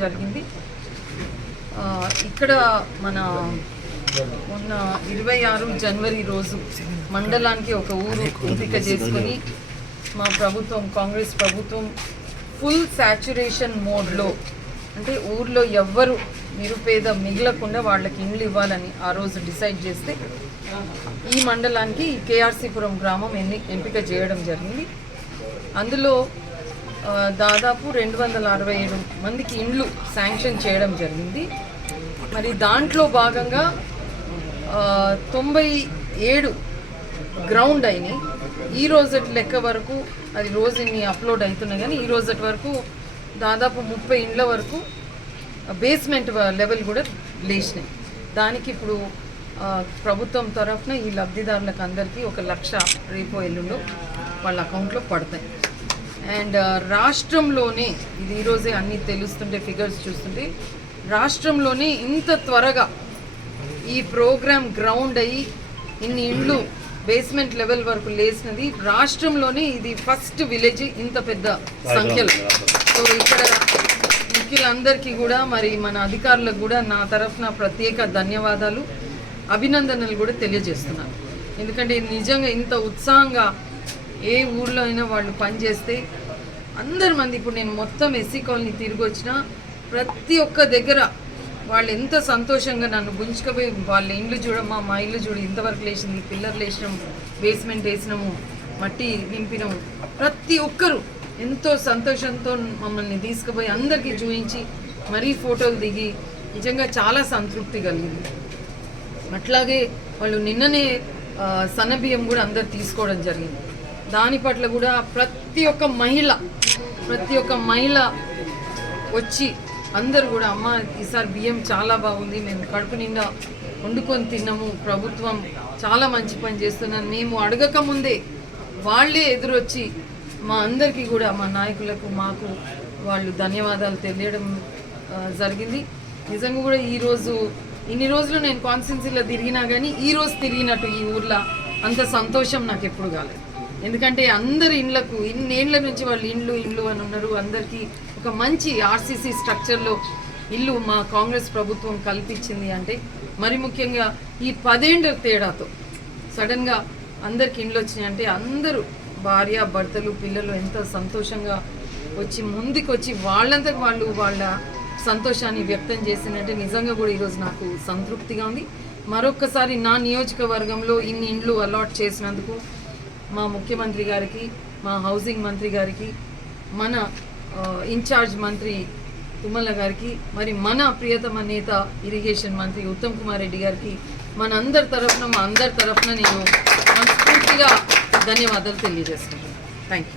జరిగింది. ఇక్కడ మన మొన్న ఇరవై ఆరు జనవరి రోజు మండలానికి ఒక ఊరు ఎంపిక చేసుకుని మా ప్రభుత్వం కాంగ్రెస్ ప్రభుత్వం ఫుల్ సాచురేషన్ మోడ్లో అంటే ఊర్లో ఎవ్వరు నిరుపేద మిగలకుండా వాళ్ళకి ఇండ్లు ఇవ్వాలని ఆ రోజు డిసైడ్ చేస్తే ఈ మండలానికి కేఆర్సీపురం గ్రామం ఎన్ని ఎంపిక చేయడం జరిగింది. అందులో దాదాపు రెండు వందల అరవై ఏడు మందికి ఇండ్లు శాంక్షన్ చేయడం జరిగింది. మరి దాంట్లో భాగంగా తొంభై ఏడు గ్రౌండ్ అయినాయి. ఈ రోజటి లెక్క వరకు అది రోజు ఇన్ని అప్లోడ్ అవుతున్నాయి కానీ ఈ రోజటి వరకు దాదాపు ముప్పై ఇండ్ల వరకు బేస్మెంట్ లెవెల్ కూడా లేచినాయి. దానికి ఇప్పుడు ప్రభుత్వం తరఫున ఈ లబ్ధిదారులకు అందరికీ ఒక లక్ష రేపో ఎల్లుండో వాళ్ళ అకౌంట్లో పడతాయి. అండ్ రాష్ట్రంలోనే ఇది ఈరోజే అన్నీ తెలుస్తుంటే ఫిగర్స్ చూస్తుంటే రాష్ట్రంలోనే ఇంత త్వరగా ఈ ప్రోగ్రామ్ గ్రౌండ్ అయ్యి ఇన్ని ఇండ్లు బేస్మెంట్ లెవెల్ వరకు లేచినది రాష్ట్రంలోనే ఇది ఫస్ట్ విలేజ్ ఇంత పెద్ద సంఖ్యలో. సో ఇక్కడ ముఖ్యులందరికీ కూడా మరి మన అధికారులకు కూడా నా తరఫున ప్రత్యేక ధన్యవాదాలు అభినందనలు కూడా తెలియజేస్తున్నాను. ఎందుకంటే నిజంగా ఇంత ఉత్సాహంగా ఏ ఊర్లో అయినా వాళ్ళు పనిచేస్తే అందరి మంది ఇప్పుడు నేను మొత్తం ఎస్సీ కాలనీ తిరిగి వచ్చిన ప్రతి ఒక్క దగ్గర వాళ్ళు ఎంత సంతోషంగా నన్ను గుంజుకపోయి వాళ్ళ ఇండ్లు చూడమ్మా మా ఇల్లు చూడు ఇంతవరకు లేచింది పిల్లర్లు వేసినాము బేస్మెంట్ వేసినాము మట్టి నింపినాము. ప్రతి ఒక్కరు ఎంతో సంతోషంతో మమ్మల్ని తీసుకుపోయి అందరికీ చూపించి మరీ ఫోటోలు దిగి నిజంగా చాలా సంతృప్తి కలిగింది. అట్లాగే వాళ్ళు నిన్ననే సన్నబియ్యం కూడా అందరు తీసుకోవడం జరిగింది. దాని పట్ల కూడా ప్రతి ఒక్క మహిళ ప్రతి ఒక్క మహిళ వచ్చి అందరు కూడా అమ్మ ఈసారి బియ్యం చాలా బాగుంది మేము కడుపు నిండా వండుకొని తిన్నాము ప్రభుత్వం చాలా మంచి పని చేస్తున్నాను మేము అడగక ముందే వాళ్ళే ఎదురొచ్చి మా అందరికీ కూడా మా నాయకులకు మాకు వాళ్ళు ధన్యవాదాలు తెలియడం జరిగింది. నిజంగా కూడా ఈరోజు ఇన్ని రోజులు నేను కాన్స్టిట్యున్సీలో తిరిగినా కానీ ఈరోజు తిరిగినట్టు ఈ ఊర్లో అంత సంతోషం నాకు ఎప్పుడు కాలేదు. ఎందుకంటే అందరు ఇండ్లకు ఇన్నేళ్ళ నుంచి వాళ్ళు ఇండ్లు ఇండ్లు అని ఉన్నారు. అందరికీ ఒక మంచి ఆర్సీసీ స్ట్రక్చర్లో ఇల్లు మా కాంగ్రెస్ ప్రభుత్వం కల్పించింది అంటే మరి ముఖ్యంగా ఈ పదేండ్ల తేడాతో సడన్గా అందరికి ఇండ్లు వచ్చినాయంటే అందరూ భార్య భర్తలు పిల్లలు ఎంత సంతోషంగా వచ్చి ముందుకు వచ్చి వాళ్ళంతకు వాళ్ళు వాళ్ళ సంతోషాన్ని వ్యక్తం చేసిందంటే నిజంగా కూడా ఈరోజు నాకు సంతృప్తిగా ఉంది. మరొక్కసారి నా నియోజకవర్గంలో ఇన్ని ఇండ్లు అలాట్ చేసినందుకు మా ముఖ్యమంత్రి గారికి మా హౌసింగ్ మంత్రి గారికి మన ఇన్ఛార్జ్ మంత్రి తుమ్మల గారికి మరి మన ప్రియతమ నేత ఇరిగేషన్ మంత్రి ఉత్తమ్ కుమార్ రెడ్డి గారికి మన అందరి తరఫున మా అందరి తరఫున నేను మనస్ఫూర్తిగా ధన్యవాదాలు తెలియజేస్తున్నాను. Thank you